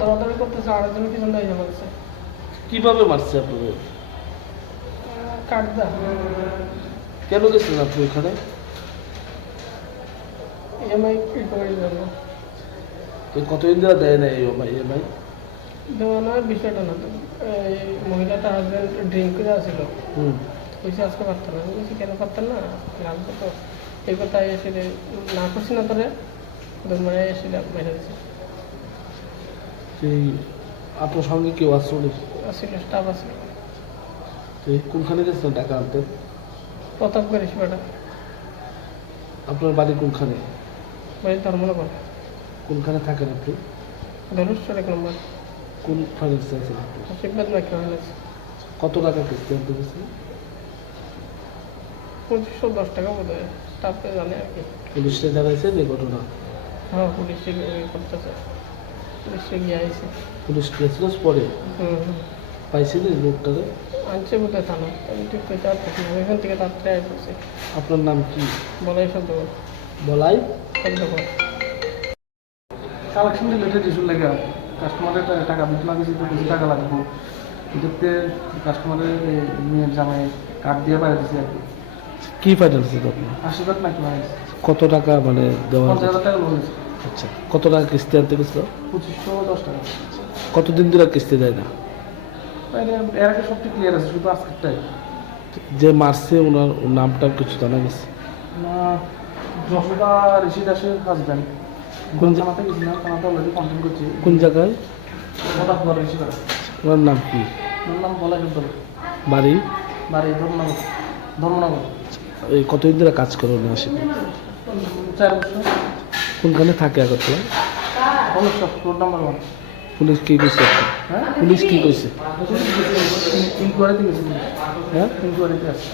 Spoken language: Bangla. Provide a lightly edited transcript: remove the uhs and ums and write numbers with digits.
দৌড়াদৌড়ি করতেছে, আরেকজনের পিছন দিয়ে মারছে। কিভাবে মারছে আপনাদের? কাটদা কেন গেছিলেন আপনি ওখানে? ইএমআই রিকভারির জন্য। এই কতদিন ধরে দেয় না ইএমআই? দেওয়া নয়, বিষয়টা না তো। এই মহিলাটা হাজব্যান্ড ড্রিঙ্ক করে আসছিল, হুম। বলছি আজকে পারতাম না, বলছি কেন পারতাম না, লাগবে তো। এই কথা এসে না করছি না তোরে, দৌড় এসে মেরে দিচ্ছে। সেই আপনার সঙ্গে কেউ আসলে আসছিল, স্টাফ আসছিল। কোনখানে গেছিলেন টাকা আনতে? প্রতাপগড় সেবাটা, আপনার বাড়ি কোনখানে? বাড়ির ধর্মনগর, কোনখানে থাকেন আপনি? ধনুষ্ঠর 1 নম্বর, কোন ফাইন্যান্স আছেন আপনি? আশীর্বাদ মাইক্রো ফাইন্যান্স। কত টাকা কিস্তি আনতে গেছেন? 2510 টাকা বোধ হয়, স্টাফে জানে আর কি। পুলিশে জানাইছে যে ঘটনা? হ্যাঁ, পুলিশে করতেছে, পুলিশে গিয়ে আইসে। পুলিশ গেছিল পরে? পাইছিলেন লোকটারে? আনছে বোধ হয় থানা, আমি ঠিক পেতে পারতেছি না, এখান থেকে তাড়াতাড়ি আসতেছি। আপনার নাম কি? বলাই শব্দ বলাই শব্দ কালেকশন রিলেটেড ইস্যু লেগে কাস্টমারের টাকা দিতে না দিতে বেশি টাকা লাগবে, এটাতে কাস্টমারের মেয়ের জামাই কার্ড দিয়ে বাইরে দিচ্ছে আর কি। কি ফাইন্যান্স আছে আপনার? আশীর্বাদ নাকি মানে কত টাকা মানে দেওয়া 50,000 টাকা লোন নিচ্ছে। আচ্ছা, কত টাকা কিস্তি আনতে গেছিল? 2510 টাকা। কতদিন ধরে কিস্তি দেয় না? এর আগে সবটি ক্লিয়ার আছে, শুধু আজকেরটাই। যে মারছে ওনার নামটা কিছু জানা গেছে? যশোদা ঋষি দাসের হাজব্যান্ড। কোন থানাতে গেছিলাম, থানাতে অলরেডি কমপ্লেন করছি। কোন জায়গায়? প্রতাপগড় ঋষি দাস। ওনার নাম কি? ওর নাম বলাই শব্দ, বাড়ি? বাড়ি ধর্মনগর। ধর্মনগর এই কতদিন ধরে কাজ করে উনি আসে? 4 বছর। কোনখানে থাকে আগরতলা? ধনুষ্ঠর রোড নাম্বার 1। পুলিশ কি কইছে? হ্যাঁ, পুলিশ কি কইছে? ইনকোয়ারিতে গেছি, হ্যাঁ, ইনকোয়ারিতে আছে।